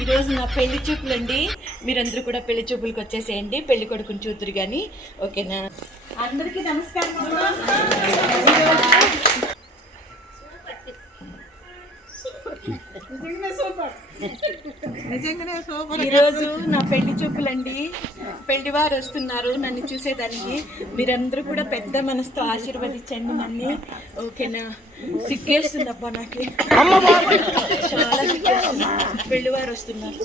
ఈరోజు నా పెళ్ళి చూపులండి. మీరందరూ కూడా పెళ్ళి చూపులకు వచ్చేసేయండి. పెళ్ళి కొడుకుని చూతురు కానీ ఓకేనా? అందరికీ నమస్కారం ఈరోజు నా పెళ్ళి చూపులండి. పెళ్ళి వారు వస్తున్నారు నన్ను చూసేదానికి. మీరందరూ కూడా పెద్ద మనసుతో ఆశీర్వదించండి నన్ను. ఓకేనా? సిగ్గేస్తుంది అబ్బా నాకు చాలా సిగ్గేస్తుంది. పెళ్ళి వారు వస్తున్నారు.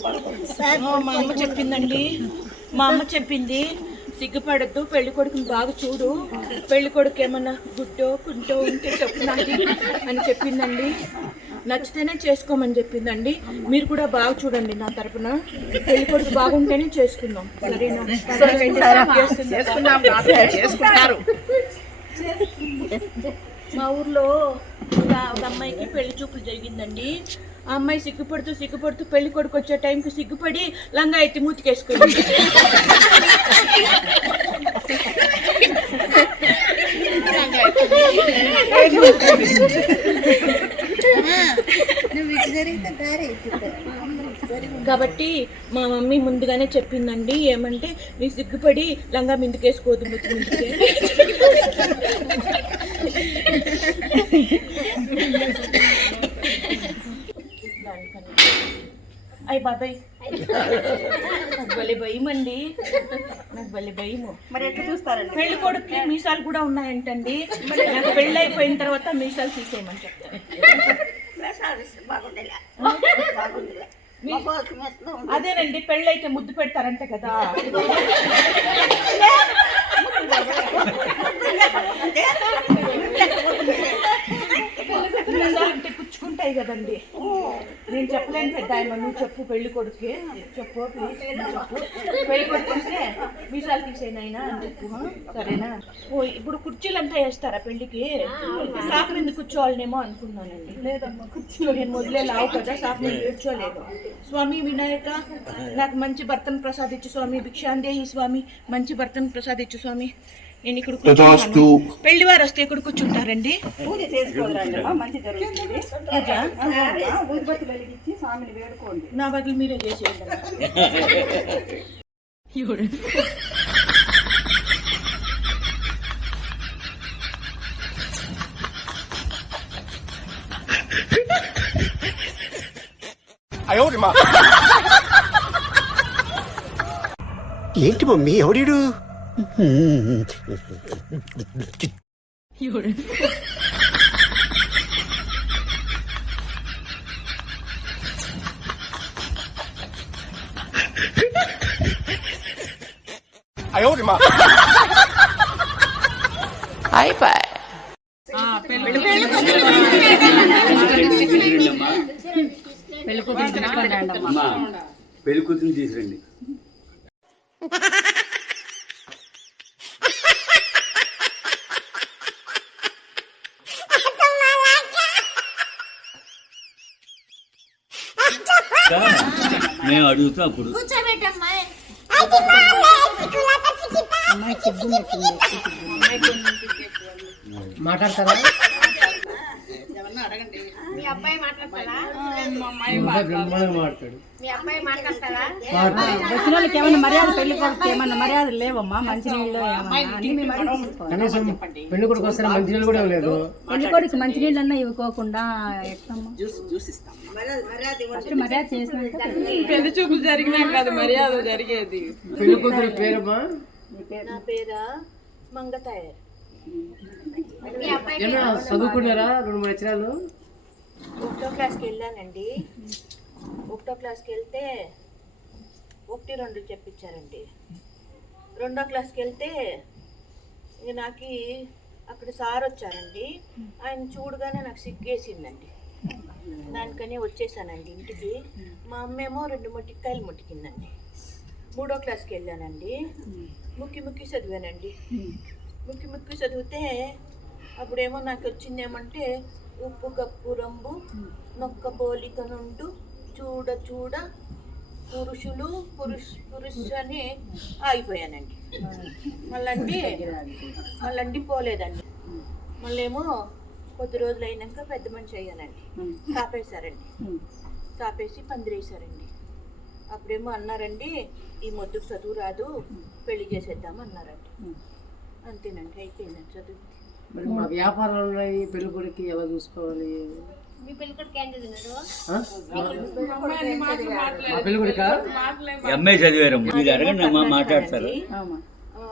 మా అమ్మ చెప్పిందండి. మా అమ్మ చెప్పింది సిగ్గుపడద్దు పెళ్ళి కొడుకుని బాగా చూడు. పెళ్ళి కొడుకు ఏమన్నా గుట్టో కుంటో ఉంటే చెప్పు నాకు. అని చెప్పిందండి. నచ్చితేనే చేసుకోమని చెప్పిందండి. మీరు కూడా బాగా చూడండి నా తరపున. పెళ్ళి కొడుకు బాగుంటేనే చేసుకుందాం. సరేనా? మా ఊర్లో ఒక ఒక అమ్మాయికి పెళ్ళి చూపులు జరిగిందండి. ఆ అమ్మాయి సిగ్గుపడుతూ సిగ్గుపడుతూ పెళ్ళి కొడుకు వచ్చే టైంకి సిగ్గుపడి లంగా ఎత్తి మూతికేసుకుంది. కాబట్టి మా మమ్మీ ముందుగానే చెప్పిందండి ఏమంటే నీ సిగ్గుపడి లంగా మిందుకేసుకోవద్దు ముద్దు ముందుకే. అయ్య బాబాయ్. నాకు భలే భయం అండి నాకు భలే భయము. మరి ఎట్లా చూస్తారండి? పెళ్ళి కొడుకుకి మీసాలు కూడా ఉన్నాయంటండి. నాకు పెళ్ళి అయిపోయిన తర్వాత మీసాలు తీసేయమని చెప్తాను. అదేనండి పెళ్ళి అయితే ముద్దు పెడతారంట? కదా అంటే పుచ్చుకుంటాయి కదండి. నేను చెప్పలేను పెద్ద ఆయన నువ్వు చెప్పు పెళ్ళి కొడుకు చెప్పు చెప్పు. పెళ్ళి కొడుకు మీసాలు తీసేనాయినా అని చెప్పు? సరేనా? ఓ ఇప్పుడు కుర్చీలు అంతా వేస్తారా పెళ్ళికి సాపు మీద కూర్చోవాలనేమో అనుకున్నానండి. లేదమ్మా కుర్చీలో నేను మొదలే లావు కదా సాపు మీద కూర్చోలేదు. స్వామి వినాయక నాకు మంచి భర్తను ప్రసాదించు స్వామి భిక్షాందేహి స్వామి మంచి భర్తను ప్రసాదించు స్వామి. నేను ఇక్కడ కూర్చుంటాను. పెళ్ళి వారు వస్తే ఇక్కడ కూర్చుంటారండి. పూజ చేసుకోదురండి అమ్మా, మంచి జరుగుతుంది. పూజ ఆ, ఊదిబత్తి వెలిగించి స్వామిని వేడుకోండి. నా బదులు మీరే చేసేయండి. ఏంటి మమ్మీ ఎవడీడు? అమ్మా పెళ్ళి కూతురు తీసురండి. మేము అడుగుతా అప్పుడు. మీ అబ్బాయి మాట్లాడతాడా? మీ అబ్బాయి మాట్లాడతాడా? వచ్చిన వాళ్ళకి ఏమన్నా మర్యాద పెళ్ళి కొడుకు ఏమన్నా మర్యాద లేవమ్మా? మంచి నీళ్ళు కనీసం పెళ్ళి కొడుకు వస్తే మంచి నీళ్ళు కూడా పెళ్ళి కొడుకు మంచి నీళ్ళు అన్నా ఇవ్వకోకుండా మర్యాద పెళ్ళి చూపులు జరిగినా కాదు మర్యాద జరిగేది. పెళ్ళి కూతురు పేరమ్మా? నా పేరా? మంగతాయర్. మీ అబ్బాయి ఏమన్నా చదువుకున్నారా? రెండు మూడు అక్షరాలు ఒకటో క్లాస్కి వెళ్ళానండి. ఒకటో క్లాస్కి వెళ్తే ఒకటి రెండు చెప్పించారండి. రెండో క్లాస్కి వెళ్తే ఇంక నాకు అక్కడ సార్ వచ్చారండి. ఆయన చూడగానే నాకు సిగ్గేసిందండి. దానికనే వచ్చేసానండి ఇంటికి. మా అమ్మేమో రెండు మొట్టికాయలు ముట్టికిందండి. మూడో క్లాస్కి వెళ్ళానండి. ముక్కి ముక్కి చదివానండి. ముక్కి ముక్కి చదివితే అప్పుడేమో నాకు వచ్చిందేమంటే ఉప్పు కప్పు రంబు నొక్క పోలిక నుండు చూడ చూడ పురుషులు పురుష్ పురుష్ అని ఆగిపోయానండి. మళ్ళండి మళ్ళండి పోలేదండి. మళ్ళేమో కొద్ది రోజులు అయినాక పెద్ద మనిషి అయ్యానండి. కాపేశారండి కాపేసి పందిరేశారండి. అప్పుడేమో అన్నారండి ఈ మొద్దుకు చదువు రాదు పెళ్ళి చేసేద్దాం అన్నారండి. అంతేనండి అయిపోయిందండి చదువు. మరి మా వ్యాపారాలు ఉన్నాయి పెళ్ళి కొడుకు ఎలా చూసుకోవాలి? మీ పెళ్ళి కొడుకు ఎంఏ చదివారమ్మా. మీరు అడగండి అమ్మా మాట్లాడతారు.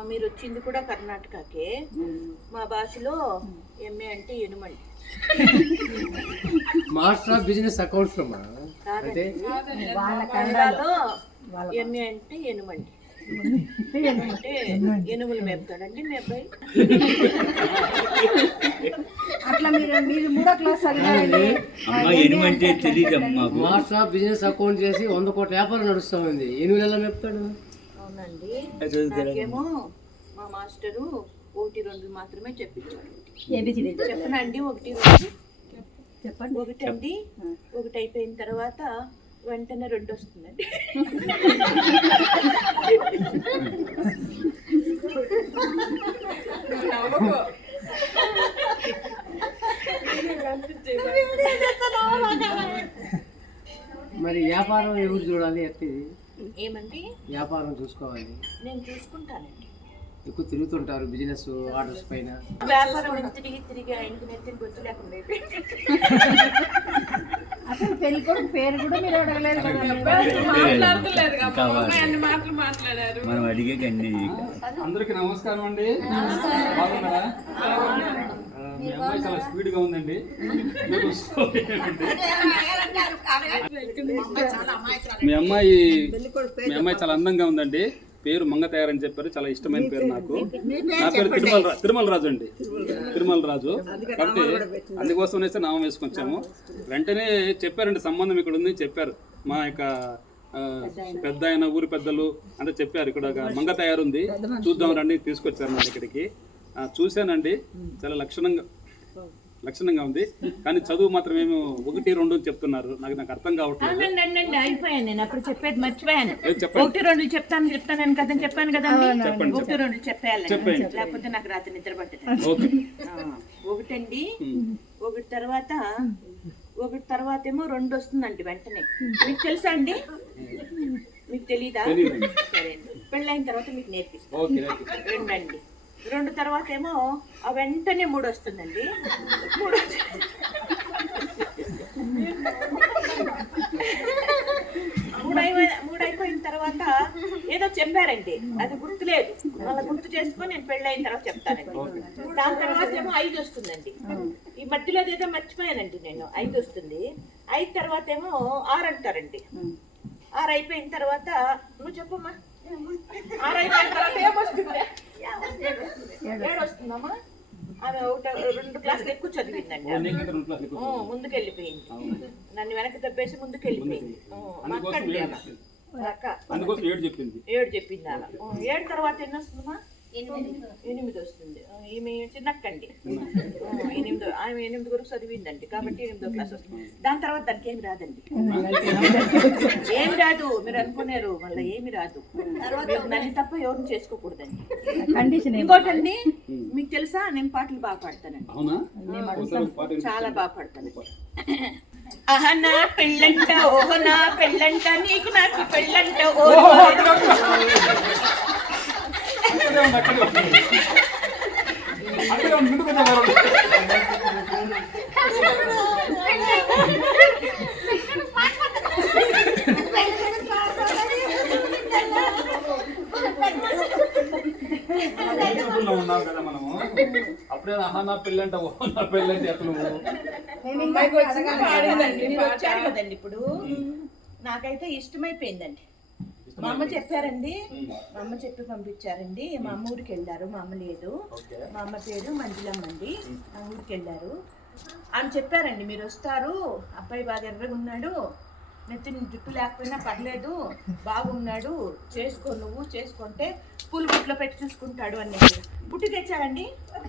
మీరు వచ్చింది కూడా కర్ణాటకకే. మా భాషలో ఎంఏ అంటే ఎనుమండి. మాస్టర్ ఆఫ్ బిజినెస్ అకౌంట్స్ కన్నడలో ఎంఏ అంటే ఎనుమండి. అంటే ఎనుములు మేపుతాడండి మీ అబ్బాయి అట్లా మీరు మీరు మూడో క్లాస్ చదివారండి. అమ్మ మాకు. మాస్టర్ ఆఫ్ బిజినెస్ అకౌంట్ చేసి వంద కోట్ల వ్యాపారం నడుస్తా ఉంది ఎనిమిది నెలలు చెప్తాడు అవునండి? నాకేమో మా మాస్టరు ఒకటి రెండు మాత్రమే చెప్పించాడు. చెప్పనండి ఒకటి రెండు. చెప్పండి. ఒకటి అండి ఒకటి అయిపోయిన తర్వాత వెంటనే రెండు వస్తుందండి మరి వ్యాపారం ఎవరు చూడాలి ఎట్టిది ఏమండి వ్యాపారం చూసుకోవాలి. నేను చూసుకుంటానండి. ఎక్కువ తిరుగుతుంటారు బిజినెస్ ఆర్డర్స్ పైన. వ్యాపారం తిరిగి తిరిగి ఆయనకి నెత్తిని గుర్తు లేకుండా. అసలు పెళ్ళి పేరు కూడా మీరు అడగలేదు కదా. కావాలి. మనం అడిగే అందరికి నమస్కారం అండి. బాగున్నారా? మీ అమ్మాయి చాలా స్పీడ్గా ఉందండి? మీ అమ్మాయి మీ అమ్మాయి చాలా అందంగా ఉందండి. పేరు మంగ తయారని చెప్పారు. చాలా ఇష్టమైన పేరు నాకు. నా పేరు తిరుమల తిరుమల రాజు అండి. తిరుమల రాజు కాబట్టి అందుకోసం అనేసి నామం వేసుకొచ్చాము. వెంటనే చెప్పారండి సంబంధం ఇక్కడ ఉంది చెప్పారు. మా యొక్క పెద్ద ఆయన ఊరి పెద్దలు అంటే చెప్పారు. ఇక్కడ ఒక మంగ తయారుంది. చూద్దాం రండి తీసుకొచ్చారు నన్ను ఇక్కడికి. చూశానండి. చాలా లక్షణంగా లక్షణంగా ఉంది. కానీ చదువు మాత్రం ఏమో ఒకటి రెండు అని చెప్తున్నారు. నాకు నాకు అర్థం కావట్లేదు. అయిపోయాను నేను. అప్పుడు చెప్పేది మర్చిపోయాను. ఒకటి రెండు చెప్తాను చెప్తాను కదా చెప్పాను కదండి. చెప్పండి, ఒకటి రెండు చెప్పేయాలి. చెప్పండి. లేకపోతే నాకు రాత్రి నిద్ర పట్టదు. ఓకే. ఒకటండి. ఒకటి తర్వాత ఒకటి తర్వాత ఏమో రెండు వస్తుందండి వెంటనే. మీకు తెలుసా అండి? మీకు తెలీదా. సరే అండి. పెళ్ళైన తర్వాత మీకు నేర్పిస్తాను. Okay okay. రెండు తర్వాత ఏమో ఆ వెంటనే మూడు వస్తుందండి. మూడు మూడు అయిపోయి- అయిపోయిన తర్వాత ఏదో చెప్పారండి. అది గుర్తులేదు. మళ్ళీ గుర్తు చేసుకొని నేను పెళ్ళైన తర్వాత చెప్తానండి. దాని తర్వాత ఏమో ఐదు వస్తుందండి. ఈ మధ్యలో ఏదో మర్చిపోయానండి నేను. ఐదు వస్తుంది. ఐదు తర్వాత ఏమో ఆరు అంటారండి. ఆరు అయిపోయిన తర్వాత నువ్వు చెప్పమ్మా. ఆరు అయిపోయిన తర్వాత ఏమొస్తుంది ఏడు వస్తుందమ్మా ఆమె ఒకటి రెండు క్లాసులు ఎక్కువ చదివిందండి ఆమె. నీకు రెండు క్లాసులు ఎక్కువ. ఓ, ముందుకు వెళ్ళిపోయింది నన్ను వెనక్కి దబ్బేసి ముందుకు వెళ్ళిపోయింది ఓ, మా అక్క అందుకోసం అండి ఏడు. చెప్పింది. ఏడు చెప్పింది. ఓ, ఏడు తర్వాత ఎన్ని వస్తుందమ్మా ఎనిమిది. వస్తుంది. ఈమె చిన్నక్కండి ఎనిమిదో ఆమె ఎనిమిది వరకు చదివిందండి. కాబట్టి ఎనిమిదో క్లాస్ వస్తుంది. దాని తర్వాత దానికి ఏమి రాదండి. ఏమి రాదు. మీరు అనుకున్నారు. మళ్ళీ ఏమి రాదు. నన్ను తప్ప ఎవరిని చేసుకోకూడదండి. కండిషన్ ఇంకోటండి మీకు తెలుసా? నేను పాటలు బాగా పాడతానండి. చాలా బాగా పడతాను. ఆహా నా పెళ్ళంట ఓహో నా పెళ్ళంట నీకు నాకు పెళ్ళంట ఓ అక్కడే ఉంది, అక్కడే. అక్కడే ఉంది, ముందుకు వచ్చే వారు. ఊళ్ళో ఉన్నాం కదా మనము. అప్పుడే ఆహా నా పెళ్ళంట ఓ పెళ్ళంటే ఇప్పుడు. నాకైతే ఇష్టమైపోయిందండి. మా అమ్మ చెప్పారండి. మా అమ్మ చెప్పి పంపించారండి. మా అమ్మ ఊరికి వెళ్ళారు. మా అమ్మ లేదు. మా అమ్మ పేరు మంజులమ్మ అండి. మా ఊరికి వెళ్ళారు. ఆమె చెప్పారండి మీరు వస్తారు. అబ్బాయి బాగా ఎర్రగా ఉన్నాడు. నెత్తిన జుట్టు లేకపోయినా పర్లేదు. బాగున్నాడు. చేసుకో నువ్వు చేసుకుంటే పూల గుట్లో పెట్టి చూసుకుంటాడు అని బుట్టి తెచ్చారండి.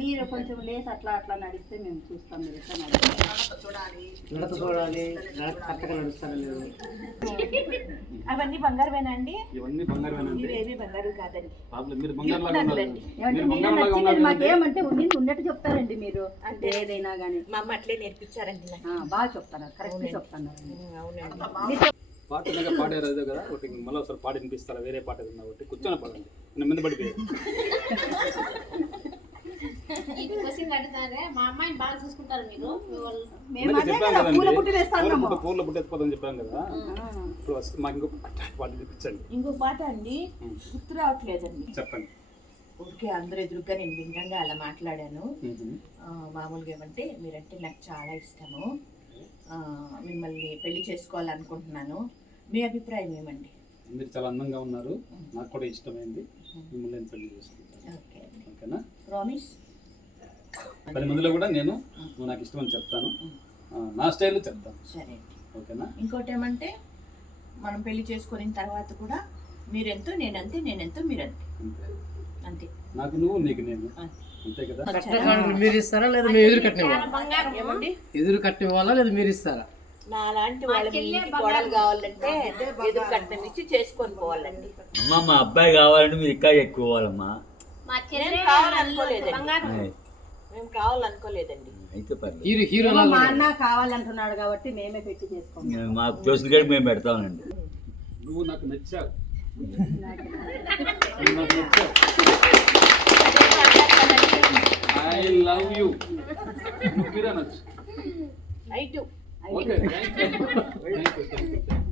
మీరు కొంచెం లేసి అట్లా అట్లా నడిస్తే మేము చూస్తాం మీరు ఎట్లా నడుస్తారు నడత చూడాలి. నడత కరెక్ట్గా నడుస్తారా లేదు అవన్నీ బంగారమేనా అండి? ఇవన్నీ బంగారమేనండి ఇవేవి బంగారు కాదండి. పాపం మీరు బంగారం లాగా ఉన్నారు ఏమంటే మీరు నచ్చింది మాకేమంటే ఉన్నది ఉన్నట్టు చెప్తారండి మీరు. అంటే ఏదైనా కానీ మా అమ్మ అట్లే నేర్పించారండి బాగా చెప్తున్నారు. కరెక్ట్ చెప్తున్నారు. అవునండి. పాట మీద పాడారు అదే కదా? ఒకటి మళ్ళీ ఒకసారి పాట వినిపిస్తారా? వేరే పాట ఏదన్నా ఒకటి. కూర్చొని పాడండి. నేను మీద పడిపోయాను. ఈ క్వశ్చన్ అడుగుతారే మా అమ్మాయిని బాగా చూసుకుంటారు మీరు. మీ వాళ్ళు మేము ఇందాక అదే చెప్పాం కదా కదండి. పూల బుట్టు వేస్తాము పూల బుట్ట ఎత్తుకోదని కదా. ఇప్పుడు వస్తే మాకు ఇంకో పాట వినిపించండి ఇంకో పాట అండి. గుర్తు రావట్లేదండి. చెప్పండి. ఓకే అందరూ ఎదురుగా నేను విందంగా అలా మాట్లాడాను. మామూలుగా ఏమంటే మీరంటే నాకు చాలా ఇష్టము. మిమ్మల్ని పెళ్ళి చేసుకోవాలనుకుంటున్నాను. మీ అభిప్రాయం ఏమండి? మీరు చాలా అందంగా ఉన్నారు. నాకు కూడా ఇష్టమైంది. మిమ్మల్ని పెళ్ళి చేసుకుంటాను. ఓకే ఓకేనా? ప్రామిస్. పది మందిలో కూడా నేను నువ్వు నాకు ఇష్టమని చెప్తాను ఆ, నా స్టైల్లో చెప్తాను. సరే ఓకేనా? ఇంకోటి ఏమంటే మనం పెళ్ళి చేసుకున్న తర్వాత కూడా మీరెంతో నేనంతే నేనెంతో మీరంతే. అంతే. అంతే. నాకు నువ్వు నీకు నేను. అంతే. కదా? కట్నం మీరు ఇస్తారా లేదా ఎదురు కట్టిన ఎదురు లేదా మీరు ఇస్తారా? నా లాంటి వాళ్ళ మీ ఇంటికి కోడలు కావాలంటే ఎదురు కట్నం ఇచ్చి చేసుకొని పోవాలండి. అమ్మ మా అబ్బాయి కావాలంటే మీరు ఇంకా ఎక్కువ మా కావాలనుకోలేదండి. మేము కావాలనుకోలేదండి. అయితే పర్లేదు. హీరో హీరో ఏమో లాగా మా. అన్న కావాలంటున్నాడు కాబట్టి మేమే పెట్టి చేసుకోండి. ఇంకా మాకు చూసిన కాడికి మేము పెడతామండి. నువ్వు నాకు నచ్చావు. నువ్వు నాకు నచ్చావు. ఐ లవ్ యూ నువ్వు మీరే నచ్చు. ఐటు okay thank you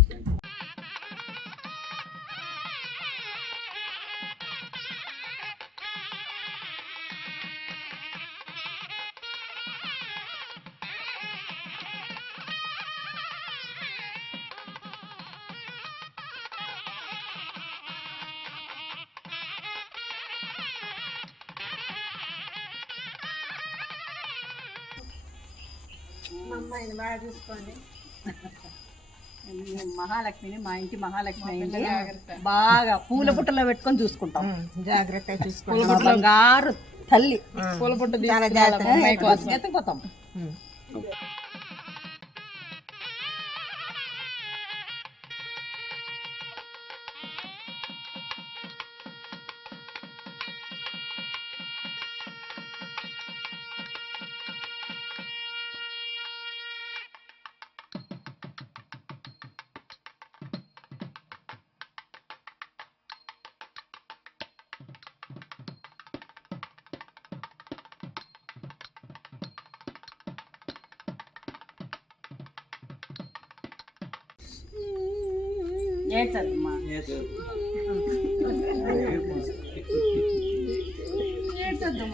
thank you మేము మహాలక్ష్మిని మా ఇంటి మహాలక్ష్మి అయింది. బాగా పూల బుట్టలో పెట్టుకొని చూసుకుంటాం. జాగ్రత్త చూసుకోండి మా బంగారు తల్లి. పూల పుట్టు చాలా జాగ్రత్త ఎత్తుకుపోతాం ఏడ్చద్దమ్మా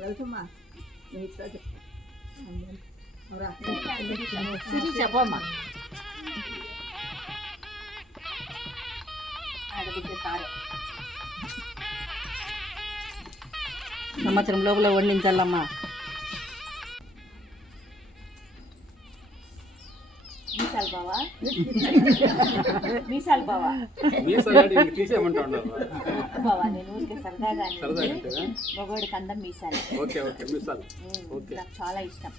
ఏడ్చద్దమ్మా ఏడ్చద్దు చెప్పమ్మా. సంవత్సరం లోపల వండించాలమ్మా మీసాలు బావా? మీసాలు బావా? మీ సలాడి ఇంక తీసేయమంటా ఉన్నావా బావా నేను ఊరికే సరదాగా? మగవాడికి అందం మీసాలు. ఓకే ఓకే మిస్సాలి ఓకే. నాకు చాలా ఇష్టం.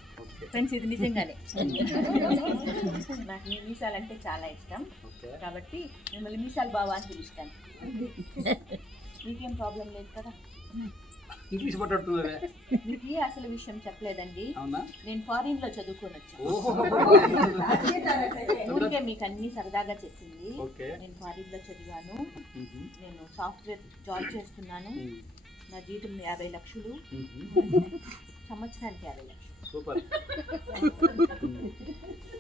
ఫ్రెండ్స్ ఇది నిజంగానే. నాకు మీ మీసాలు అంటే చాలా ఇష్టం. కాబట్టి మిమ్మల్ని మీసాలు బావా అని పిలుస్తాను. మీకేం ప్రాబ్లం లేదు కదా? ఇంగ్లీష్ మాట్లాడుతున్నావే. మీకు ఏ అసలు విషయం చెప్పలేదండి. అవునా? నేను ఫారిన్లో చదువుకొని వచ్చాను ఓహో. ఊరికే మీకు అన్ని సరదాగా చెప్పింది. ఓకే. నేను ఫారిన్లో చదివాను. నేను సాఫ్ట్వేర్ జాబ్ చేస్తున్నాను. నా జీతం యాభై లక్షలు. సంవత్సరానికి యాభై లక్షలు. సూపర్.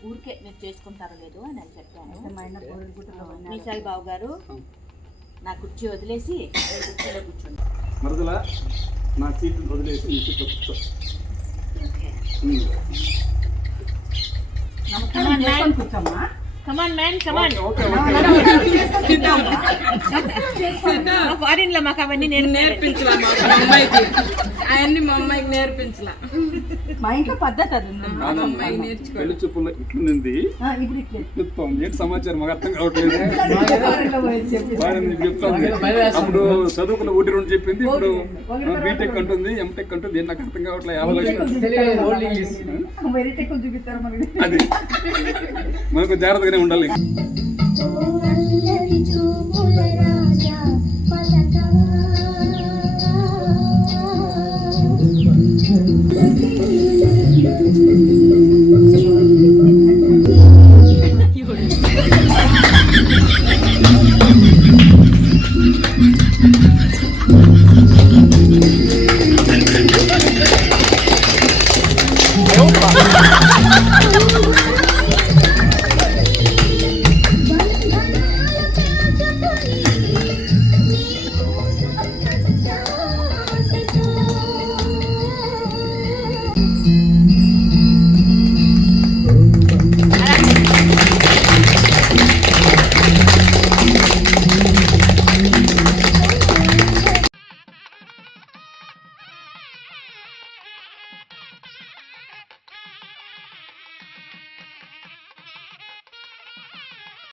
ఊరికే మీరు చేసుకుంటారో లేదో అని అని చెప్పాను. మా ఆయన పూల బుట్టలో ఉన్నాడు. మీసాల్ బాబు గారు నా కుర్చీ వదిలేసి కుర్చీలో కూర్చోండి. మరదల నా సీట్ వదిలేసి నీ సీట్లో కూర్చో కూర్చోమ్మా. Come on man come on okay okay ఫారిన్లో మాకు అవన్నీ నేను నేర్పించలా మా అమ్మాయికి. అవన్నీ మా అమ్మాయికి నేర్పించలా. మా ఇంట్లో పద్ధతి అది ఉందమ్మా. కాదమ్మా, పెళ్ళి చూపుల్లో ఇట్లుంది. ఆ, ఇప్పుడు ఇట్లే. చెప్తాం ఏంటి సమాచారం? మాకు అర్థం కావట్లేదు. చెప్తాంది అప్పుడు చదువుకున్న ఒకటి రెండు చెప్పింది. ఇప్పుడు బీటెక్ అంటుంది ఎంటెక్ అంటుంది. నాకు అర్థం కావట్లేదు యాభై లక్షలు. మనకి. అది. మనకు జాగ్రత్తగానే ఉండాలి.